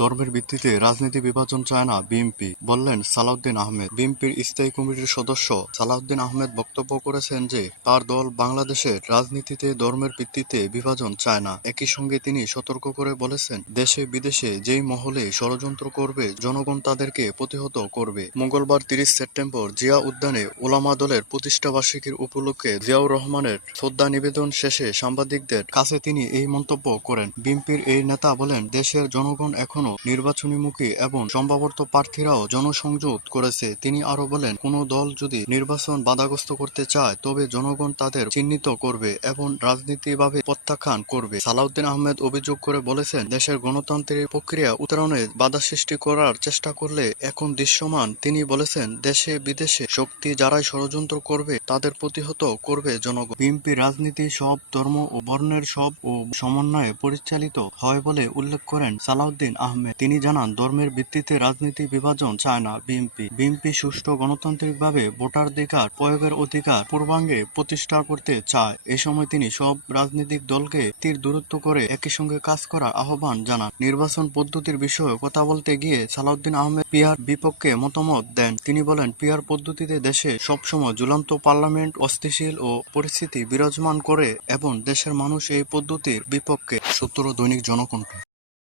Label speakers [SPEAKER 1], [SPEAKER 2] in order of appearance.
[SPEAKER 1] ধর্মের ভিত্তিতে রাজনীতি বিভাজন চায় না বিএনপি, বললেন সালাউদ্দিন আহমেদ। বিএনপির স্থায়ী কমিটির সদস্য সালাউদ্দিন আহমেদ বক্তব্য করেছেন যে, তার দল বাংলাদেশের রাজনীতিতে ধর্মের ভিত্তিতে বিভাজন চায় না। একই সঙ্গে তিনি সতর্ক করে বলেছেন, দেশে বিদেশে যেই মহলে ষড়যন্ত্র করবে, জনগণ তাদেরকে প্রতিহত করবে। মঙ্গলবার তিরিশ সেপ্টেম্বর জিয়া উদ্যানে ওলামা দলের প্রতিষ্ঠাবার্ষিকীর উপলক্ষে জিয়াউর রহমানের শ্রদ্ধা নিবেদন শেষে সাংবাদিকদের কাছে তিনি এই মন্তব্য করেন। বিএনপির এই নেতা বলেন, দেশের জনগণ এখনও নির্বাচনীমুখী এবং সম্ভাব্য প্রার্থীরাও জনসংযোগ করেছে। তিনি আরও বলেন, কোন দল যদি নির্বাচন বাধাগ্রস্ত করতে চায়, তবে জনগণ তাদের চিহ্নিত করবে এবং রাজনীতিভাবে প্রত্যাখ্যান করবে। সালাউদ্দিন আহমেদ অভিযোগ করে বলেছেন, দেশের গণতান্ত্রিক প্রক্রিয়া উত্তরণে বাধা সৃষ্টি করার চেষ্টা করলে এখন দৃশ্যমান। তিনি বলেছেন, দেশে বিদেশে শক্তি যারাই ষড়যন্ত্র করবে, তাদের প্রতিহত করবে জনগণ। বিএনপি রাজনীতি সব ধর্ম ও বর্ণের সব ও সমন্বয়ে পরিচালিত হয় বলে উল্লেখ করেন সালাউদ্দিন আহমেদ। তিনি জানান, ধর্মের ভিত্তিতে রাজনীতি বিভাজন চায় না বিএনপি। বিএনপি সুষ্ঠু গণতান্ত্রিকভাবে ভোটাধিকার প্রয়োগের অধিকার পূর্বাঙ্গে প্রতিষ্ঠা করতে চায়। এ সময় তিনি সব রাজনৈতিক দলকে তীর দূরত্ব করে একই সঙ্গে কাজ করার আহ্বান জানান। নির্বাচন পদ্ধতির বিষয়ে কথা বলতে গিয়ে সালাউদ্দিন আহমেদ পিয়ার বিপক্ষে মতামত দেন। তিনি বলেন পিয়ার পদ্ধতিতে দেশে সবসময় ঝুলন্ত পার্লামেন্ট অস্থিশীল ও পরিস্থিতি বিরাজমান করে এবং দেশের মানুষ এই পদ্ধতির বিপক্ষে সত্তর দৈনিক জনকণ্ঠ।